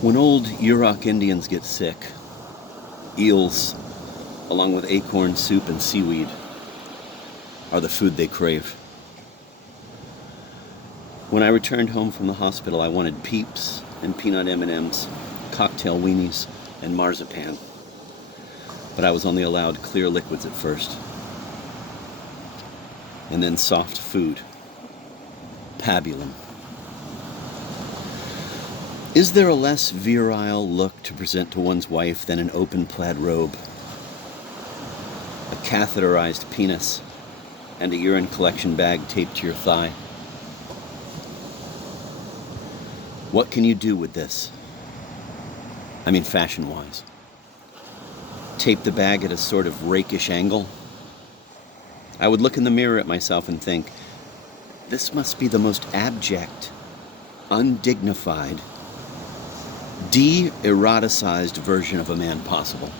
When old Yurok Indians get sick, eels, along with acorn soup and seaweed, are the food they crave. When I returned home from the hospital, I wanted Peeps and peanut M&Ms, cocktail weenies, and marzipan. But I was only allowed clear liquids at first. And then soft food. Pabulum. Is there a less virile look to present to one's wife than an open plaid robe, a catheterized penis, and a urine collection bag taped to your thigh? What can you do with this? I mean, fashion-wise. Tape the bag at a sort of rakish angle? I would look in the mirror at myself and think, this must be the most abject, undignified, de-eroticized version of a man possible.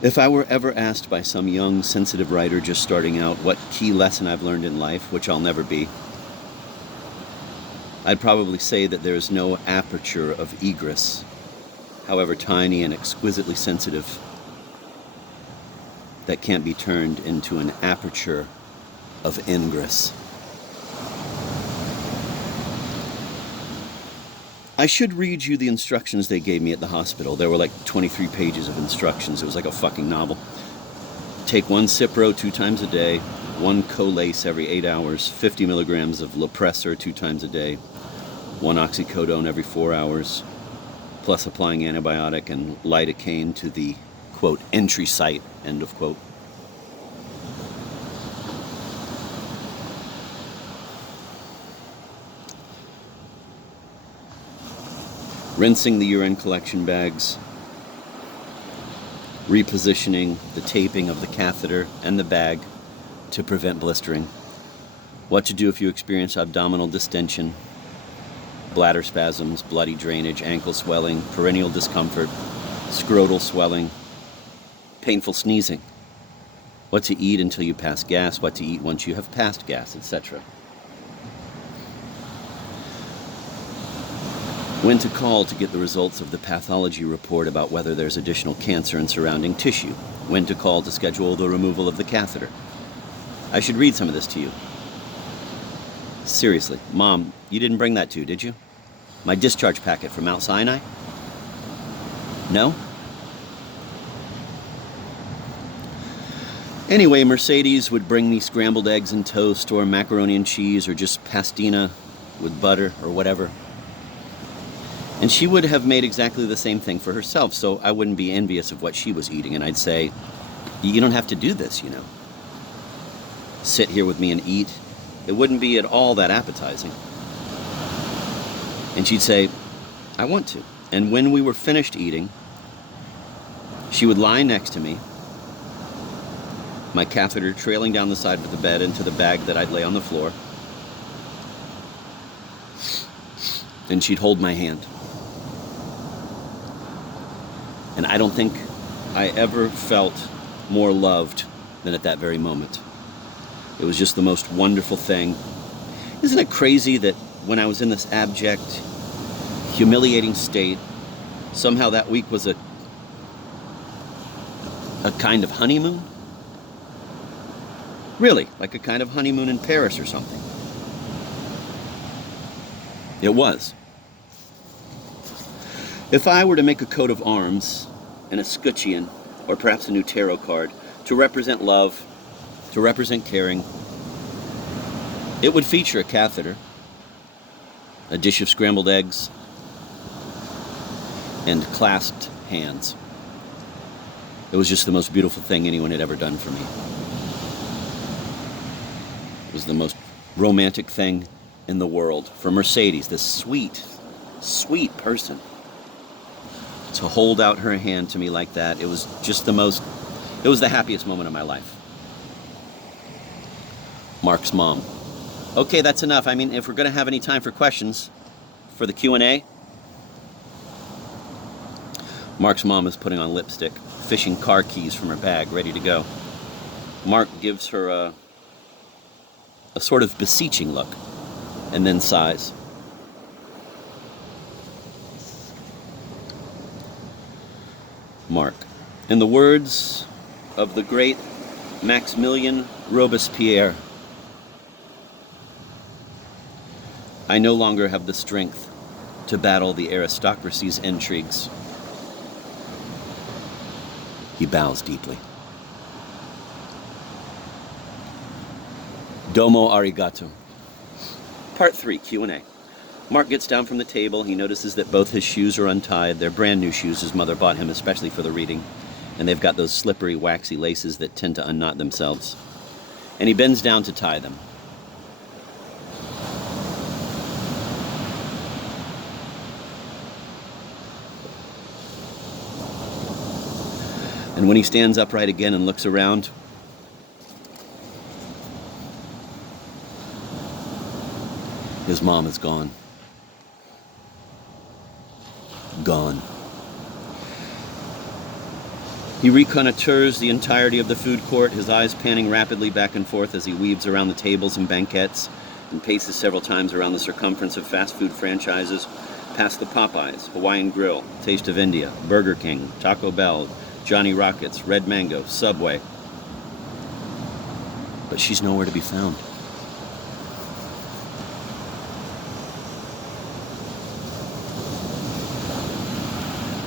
If I were ever asked by some young, sensitive writer just starting out what key lesson I've learned in life, which I'll never be, I'd probably say that there is no aperture of egress, however tiny and exquisitely sensitive, that can't be turned into an aperture of ingress. I should read you the instructions they gave me at the hospital. There were like 23 pages of instructions. It was like a fucking novel. Take 1 Cipro 2 times a day, 1 Colace every 8 hours, 50 milligrams of Lopressor 2 times a day, 1 oxycodone every 4 hours, plus applying antibiotic and lidocaine to the, quote, entry site, end of quote. Rinsing the urine collection bags, repositioning the taping of the catheter and the bag to prevent blistering, what to do if you experience abdominal distension, bladder spasms, bloody drainage, ankle swelling, perennial discomfort, scrotal swelling, painful sneezing, what to eat until you pass gas, what to eat once you have passed gas, etc. When to call to get the results of the pathology report about whether there's additional cancer in surrounding tissue. When to call to schedule the removal of the catheter. I should read some of this to you. Seriously, Mom, you didn't bring that too, did you? My discharge packet from Mount Sinai? No? Anyway, Mercedes would bring me scrambled eggs and toast or macaroni and cheese or just pastina with butter or whatever. And she would have made exactly the same thing for herself, so I wouldn't be envious of what she was eating. And I'd say, you don't have to do this, you know. Sit here with me and eat. It wouldn't be at all that appetizing. And she'd say, I want to. And when we were finished eating, she would lie next to me, my catheter trailing down the side of the bed into the bag that I'd lay on the floor. And she'd hold my hand. And I don't think I ever felt more loved than at that very moment. It was just the most wonderful thing. Isn't it crazy that when I was in this abject, humiliating state, somehow that week was a kind of honeymoon? Really, like a kind of honeymoon in Paris or something. It was. If I were to make a coat of arms, an escutcheon, or perhaps a new tarot card, to represent love, to represent caring, it would feature a catheter, a dish of scrambled eggs, and clasped hands. It was just the most beautiful thing anyone had ever done for me. It was the most romantic thing in the world for Mercedes, this sweet, sweet person, to hold out her hand to me like that. It was just it was the happiest moment of my life. Mark's mom. Okay, that's enough. I mean, if we're going to have any time for questions for the Q&A. Mark's mom is putting on lipstick, fishing car keys from her bag, ready to go. Mark gives her a sort of beseeching look, and then sighs. Mark. In the words of the great Maximilien Robespierre, I no longer have the strength to battle the aristocracy's intrigues. He bows deeply. Domo arigato. Part 3, Q&A. Mark gets down from the table. He notices that both his shoes are untied. They're brand new shoes his mother bought him especially for the reading. And they've got those slippery, waxy laces that tend to unknot themselves. And he bends down to tie them. And when he stands upright again and looks around, his mom is gone. Gone. He reconnoiters the entirety of the food court, his eyes panning rapidly back and forth as he weaves around the tables and banquettes and paces several times around the circumference of fast food franchises, past the Popeyes, Hawaiian Grill, Taste of India, Burger King, Taco Bell, Johnny Rockets, Red Mango, Subway. But she's nowhere to be found.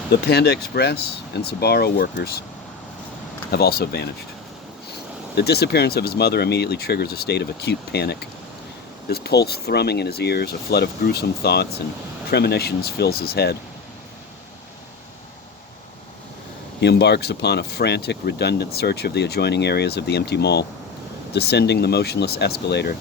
The Panda Express and Sbarro workers have also vanished. The disappearance of his mother immediately triggers a state of acute panic. His pulse thrumming in his ears, a flood of gruesome thoughts and premonitions fills his head. He embarks upon a frantic, redundant search of the adjoining areas of the empty mall, descending the motionless escalator,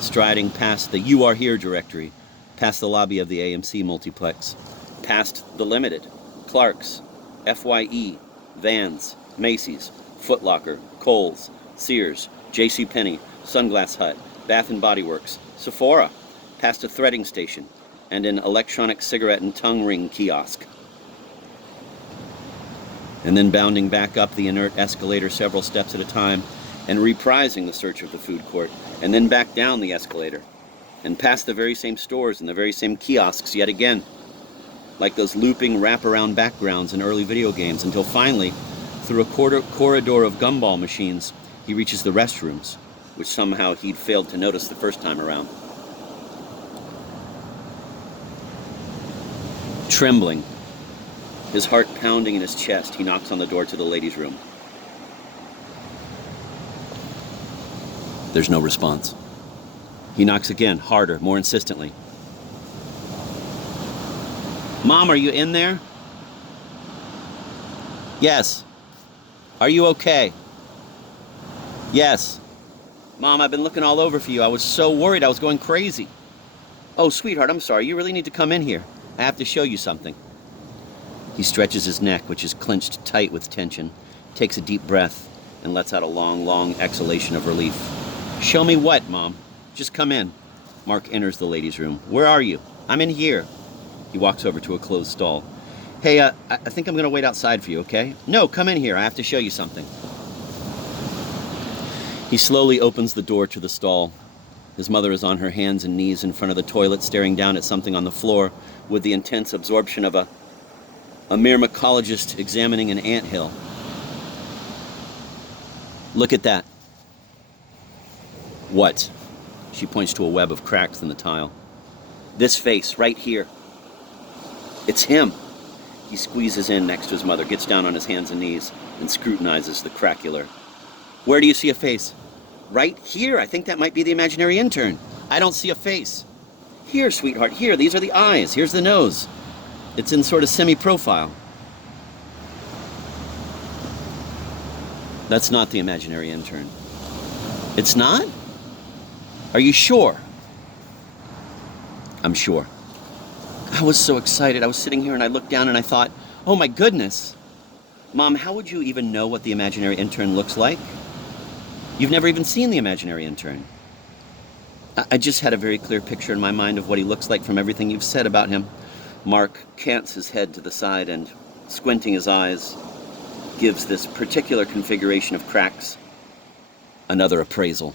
striding past the "You Are Here" directory, past the lobby of the AMC multiplex, past the Limited, Clark's, FYE, Vans, Macy's, Foot Locker, Kohl's, Sears, JCPenney, Sunglass Hut, Bath & Body Works, Sephora, past a threading station, and an electronic cigarette and tongue ring kiosk. And then bounding back up the inert escalator several steps at a time, and reprising the search of the food court, and then back down the escalator, and past the very same stores and the very same kiosks yet again, like those looping wraparound backgrounds in early video games, until finally, through a corridor of gumball machines, he reaches the restrooms, which somehow he'd failed to notice the first time around. Trembling, his heart pounding in his chest, he knocks on the door to the ladies' room. There's no response. He knocks again, harder, more insistently. "Mom, are you in there?" "Yes." "Are you okay?" "Yes." "Mom, I've been looking all over for you. I was so worried I was going crazy." "Oh, sweetheart, I'm sorry. You really need to come in here. I have to show you something." He stretches his neck, which is clenched tight with tension, takes a deep breath, and lets out a long, long exhalation of relief. "Show me what, Mom? Just come in." Mark enters the ladies' room. "Where are you?" "I'm in here." He walks over to a closed stall. "Hey, I think I'm going to wait outside for you, okay?" "No, come in here. I have to show you something." He slowly opens the door to the stall. His mother is on her hands and knees in front of the toilet, staring down at something on the floor with the intense absorption of a myrmecologist examining an anthill. "Look at that." "What?" She points to a web of cracks in the tile. "This face, right here. It's him." He squeezes in next to his mother, gets down on his hands and knees, and scrutinizes the craquelure. "Where do you see a face?" "Right here. I think that might be the imaginary intern." "I don't see a face." "Here, sweetheart, here. These are the eyes. Here's the nose. It's in sort of semi-profile." "That's not the imaginary intern." "It's not? Are you sure?" "I'm sure." I was so excited. I was sitting here and I looked down and I thought, oh my goodness. Mom, how would you even know what the imaginary intern looks like? You've never even seen the imaginary intern. I just had a very clear picture in my mind of what he looks like from everything you've said about him. Mark cants his head to the side and, squinting his eyes, gives this particular configuration of cracks another appraisal.